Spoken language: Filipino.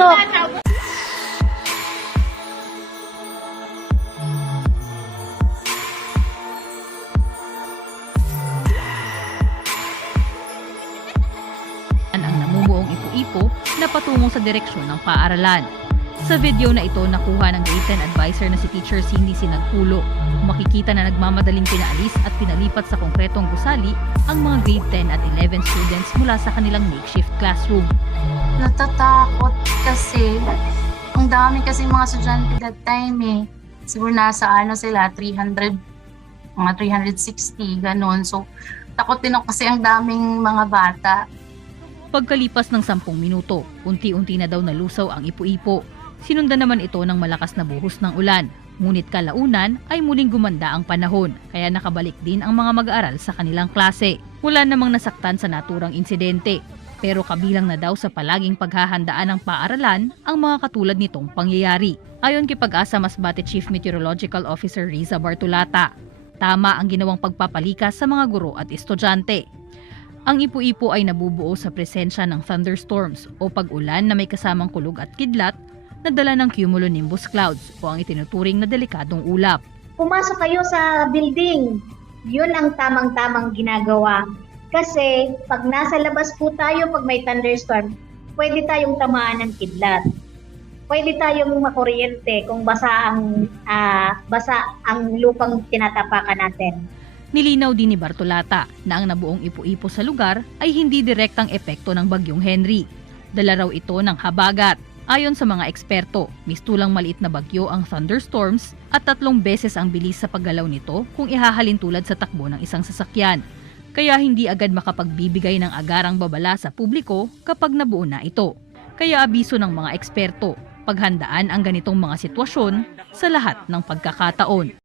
Pasok! Ang namumuong ipo-ipo na patungo sa direksyon ng paaralan. Sa video na ito, nakuha ng grade 10 advisor na si Teacher Cindy Sinagpulo. Makikita na nagmamadaling pinaalis at pinalipat sa konkretong gusali ang mga grade 10 at 11 students mula sa kanilang makeshift classroom. Natatakot kasi ang dami kasi mga estudyante that time eh. Siguro nasa sila, 300, mga 360, ganun. So, takot din ako kasi ang daming mga bata. Pagkalipas ng 10 minuto, unti-unti na daw nalusaw ang ipo-ipo. Sinundan naman ito ng malakas na buhos ng ulan. Ngunit kalaunan ay muling gumanda ang panahon, kaya nakabalik din ang mga mag-aaral sa kanilang klase. Wala namang nasaktan sa naturang insidente, pero kabilang na daw sa palaging paghahandaan ng paaralan ang mga katulad nitong pangyayari. Ayon kay Pag-asa Masbate Chief Meteorological Officer Riza Bartolata, tama ang ginawang pagpapalikas sa mga guro at estudyante. Ang ipo-ipo ay nabubuo sa presensya ng thunderstorms o pag-ulan na may kasamang kulog at kidlat na dala ng cumulonimbus clouds o ang itinuturing na delikadong ulap. Pumasok kayo sa building. Yun ang tamang-tamang ginagawa. Kasi pag nasa labas po tayo, pag may thunderstorm, pwede tayong tamaan ng kidlat. Pwede tayong makuryente kung basa ang lupang tinatapakan natin. Nilinaw din ni Bartolata na ang nabuong ipo-ipo sa lugar ay hindi direktang epekto ng Bagyong Henry. Dala raw ito ng habagat. Ayon sa mga eksperto, mistulang maliit na bagyo ang thunderstorms at 3 beses ang bilis sa paggalaw nito kung ihahalin tulad sa takbo ng isang sasakyan. Kaya hindi agad makapagbibigay ng agarang babala sa publiko kapag nabuo na ito. Kaya abiso ng mga eksperto, paghandaan ang ganitong mga sitwasyon sa lahat ng pagkakataon.